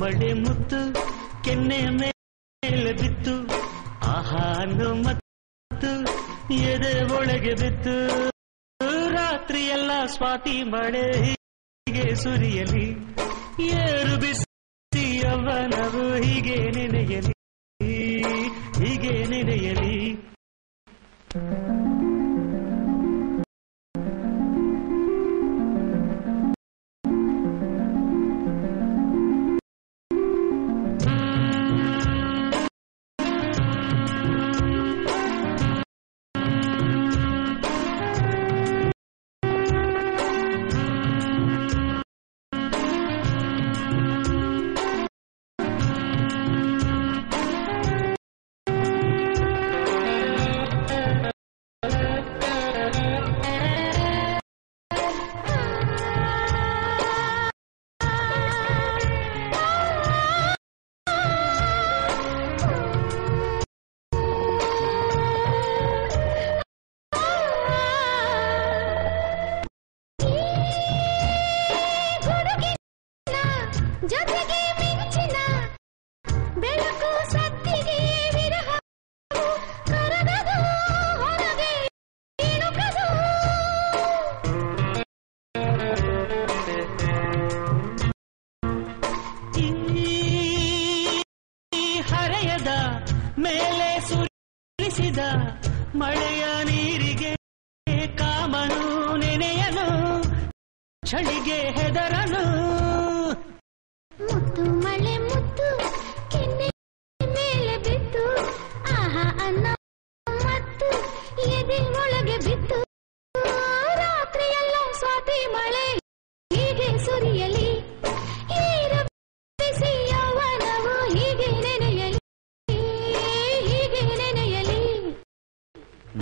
ಮಳೆ ಮುತ್ತು ಕೆನ್ನೆ ಮೇಲೆ ಬಿತ್ತು ಆಹಾ ಅನ್ನೋ ಮತ್ತು ಎದೆ ಒಳಗೆ ಬಿತ್ತು ರಾತ್ರಿ ಎಲ್ಲ ಸ್ವಾತಿ ಮಳೆ ಹೀಗೆ ಸುರಿಯಲಿ ಏರು ಬಿಸಿ ಅವನವು ಹೀಗೆ ನೆನೆಯಲಿ ಹೀಗೆ ನೆನೆಯಲಿ ಜೊತೆಗೆ ಮಿಂಚಿನ ಬೆಳಕು ಸತ್ತಿಗೆ ವಿರಹ ಕರಗದು ಹೊರಗೆ ಇಣುಕದು ಹರೆಯದ ಮೇಲೆ ಸುರಿಸಿದ ಮಳೆಯ ನೀರಿಗೆ ಕಾಮನು ನೆನೆಯಲು ಚಳಿಗೆ ಹೆದರನು ಮುತ್ತು ಮಳೆ ಮುತ್ತು ಕೆನ್ನೆ ಮೇಲೆ ಬಿತ್ತು ಆಹಾ ಅನ್ನ ಮತ್ತು ಎದೆ ಒಳಗೆ ಬಿತ್ತು ರಾತ್ರಿಯೆಲ್ಲ ಸ್ವಾತಿ ಮಳೆ ಹೀಗೆ ಸುರಿಯಲಿ ಏರು ಬಿಸಿ ಯೌವನವು ಹೀಗೆ ನೆನೆಯಲಿ ಹೀಗೆ ನೆನೆಯಲಿ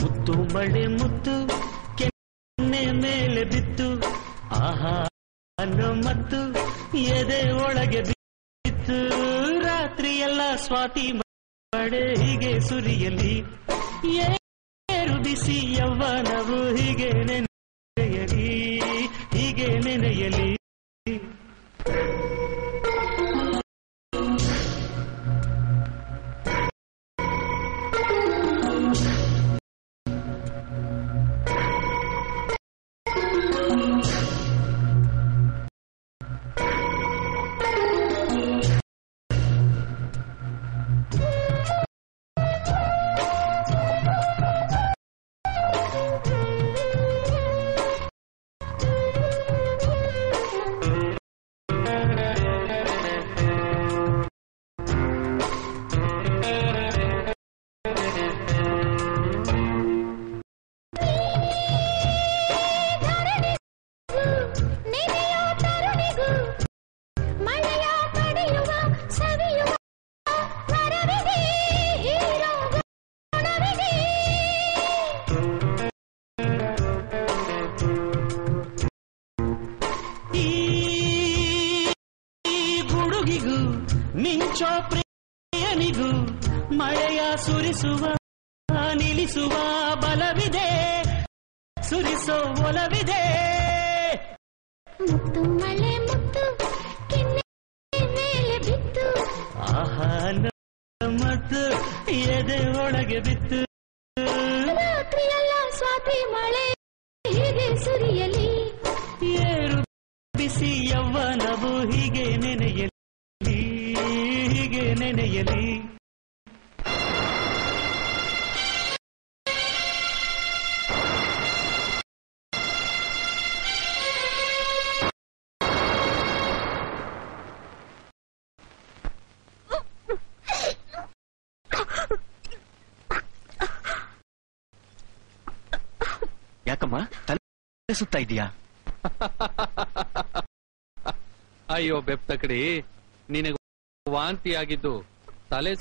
ಮುತ್ತು ಮಳೆ ಮುತ್ತು ಕೆನ್ನೆ ಮೇಲೆ ಬಿತ್ತು ಆಹಾ ಅನ್ನೋ ಮತ್ತು ಎದೆ ಒಳಗೆ ಬಿತ್ತು ರಾತ್ರಿ ಎಲ್ಲ ಸ್ವಾತಿ ಮಳೆ ಹೀಗೆ ಸುರಿಯಲಿ ಏರು ಬಿಸಿ ಯೌವನವು ಹೀಗೆ ನೆನೆಯಲಿ ಹೀಗೆ ನೆನೆಯಲಿ ಮಿಂಚೋ ಪ್ರಿಯನಿಗೂ ಮಳೆಯ ಸುರಿಸುವ ನಿಲ್ಲಿಸುವ ಬಲವಿದೆ ಸುರಿಸೋ ಒಲವಿದೆ ಮುತ್ತು ಮಳೆ ಮುತ್ತು ಕೆನ್ನೆ ಮೇಲೆ ಬಿತ್ತು ಆಹಾ ಮತ್ತು ಎದೆ ಒಳಗೆ ಬಿತ್ತು ರಾತ್ರಿಯೆಲ್ಲ ಸ್ವಾತಿ ಮಳೆ ಹೀಗೆ ಸುರಿಯಲಿ ಏರು ಬಿಸಿ ಯೌವನವು ಹೀಗೆ ನೆನೆಯಲಿ ಹೀಗೆ ನೆನೆಯಲಿ ಯಾಕಮ್ಮ ತಲೆ ಸುತ್ತಾ ಇದೀಯಾ? ಅಯ್ಯೋ ಬೆಪ್ತಕಡಿ, ನಿನಗೆ ವಾಂತಿ ಆಗಿದ್ದು ತಲೆ